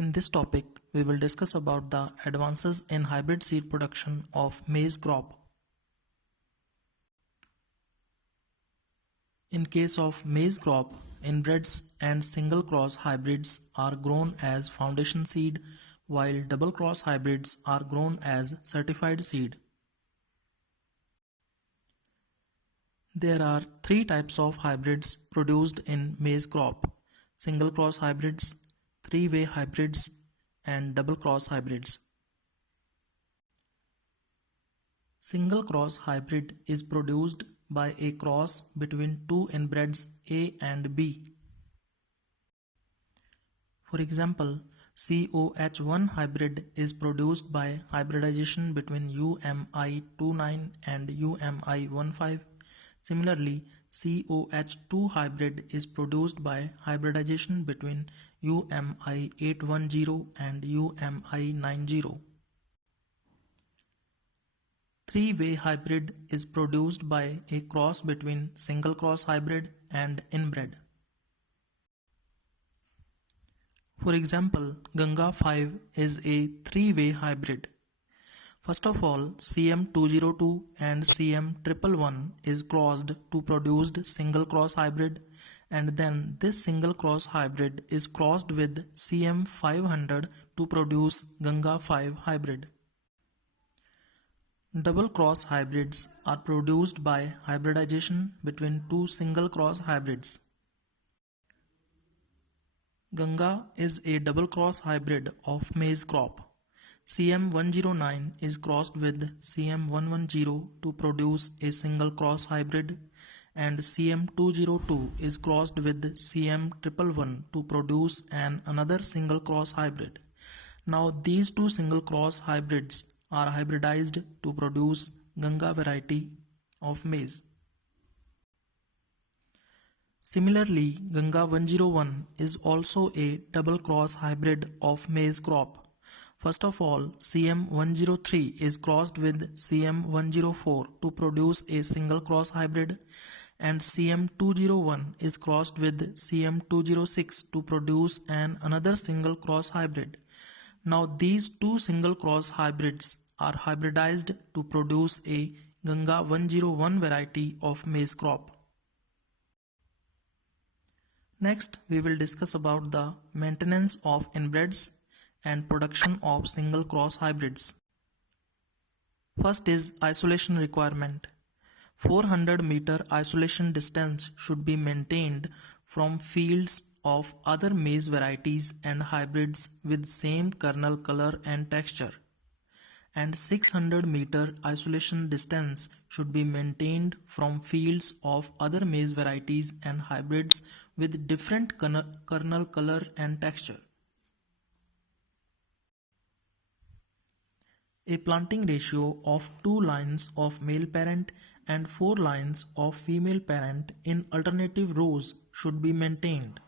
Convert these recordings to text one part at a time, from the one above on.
In this topic, we will discuss about the advances in hybrid seed production of maize crop. In case of maize crop, inbreds and single cross hybrids are grown as foundation seed, while double cross hybrids are grown as certified seed. There are three types of hybrids produced in maize crop: single cross hybrids, three-way hybrids, and double cross hybrids. Single cross hybrid is produced by a cross between two inbreds A and B. For example, COH1 hybrid is produced by hybridization between UMI29 and UMI15. Similarly, COH2 hybrid is produced by hybridization between UMI810 and UMI90. Three-way hybrid is produced by a cross between single cross hybrid and inbred. For example, Ganga 5 is a three-way hybrid. First of all, CM202 and CM111 is crossed to produce single cross hybrid, and then this single cross hybrid is crossed with CM500 to produce Ganga 5 hybrid. Double cross hybrids are produced by hybridization between two single cross hybrids. Ganga is a double cross hybrid of maize crop. CM109 is crossed with CM110 to produce a single cross hybrid, and CM202 is crossed with CM111 to produce another single cross hybrid. Now these two single cross hybrids are hybridized to produce Ganga variety of maize. Similarly, Ganga 101 is also a double cross hybrid of maize crop. First of all, CM103 is crossed with CM104 to produce a single cross hybrid, and CM201 is crossed with CM206 to produce another single cross hybrid. Now these two single cross hybrids are hybridized to produce a Ganga 101 variety of maize crop. Next, we will discuss about the maintenance of inbreds and production of single cross hybrids. First is isolation requirement. 400 meter isolation distance should be maintained from fields of other maize varieties and hybrids with same kernel color and texture, and 600 meter isolation distance should be maintained from fields of other maize varieties and hybrids with different kernel color and texture. A planting ratio of 2 lines of male parent and 4 lines of female parent in alternative rows should be maintained.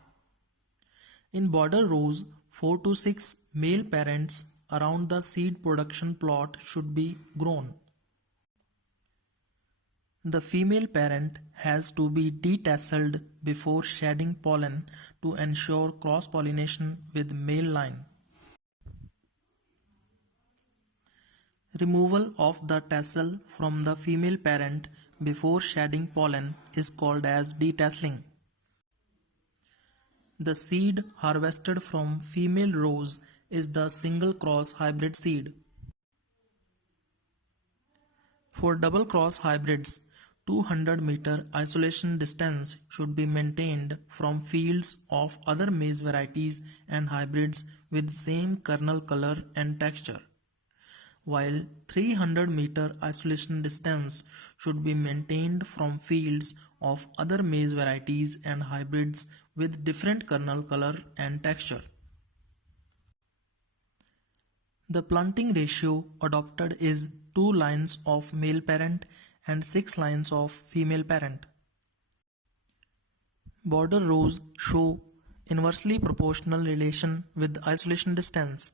In border rows, 4 to 6 male parents around the seed production plot should be grown. The female parent has to be detasseled before shedding pollen to ensure cross-pollination with male line. Removal of the tassel from the female parent before shedding pollen is called as detasseling. The seed harvested from female rows is the single cross hybrid seed. For double cross hybrids, 200 meter isolation distance should be maintained from fields of other maize varieties and hybrids with same kernel color and texture, while 300 meter isolation distance should be maintained from fields of other maize varieties and hybrids with different kernel color and texture. The planting ratio adopted is 2 lines of male parent and 6 lines of female parent. Border rows show inversely proportional relation with isolation distance.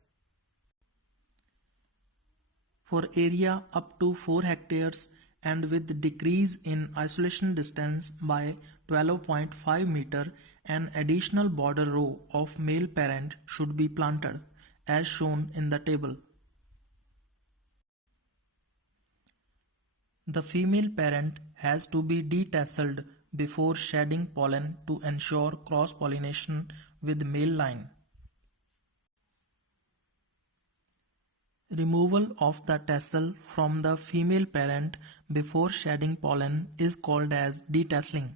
For area up to 4 hectares and with decrease in isolation distance by 12.5 meter, an additional border row of male parent should be planted as shown in the table. The female parent has to be detasseled before shedding pollen to ensure cross-pollination with male line. Removal of the tassel from the female parent before shedding pollen is called as detasseling.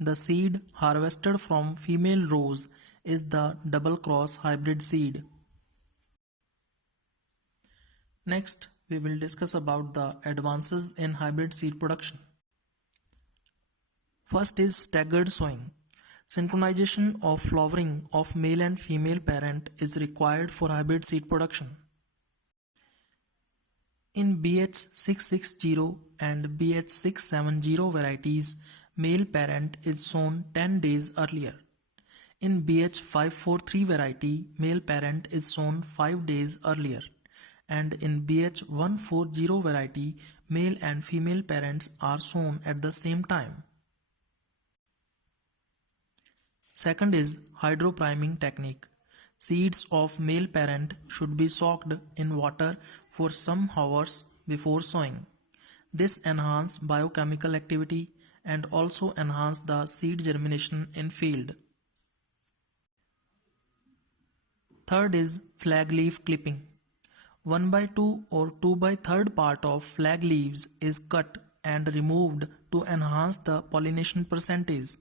The seed harvested from female rose is the double cross hybrid seed. Next, we will discuss about the advances in hybrid seed production. First is staggered sowing. Synchronization of flowering of male and female parent is required for hybrid seed production. In BH660 and BH670 varieties, male parent is sown 10 days earlier. In BH543 variety, male parent is sown 5 days earlier. And in BH140 variety, male and female parents are sown at the same time. Second is hydropriming technique. Seeds of male parent should be soaked in water for some hours before sowing. This enhances biochemical activity and also enhances the seed germination in field. Third is flag leaf clipping. 1/2 or 2/3 part of flag leaves is cut and removed to enhance the pollination percentage.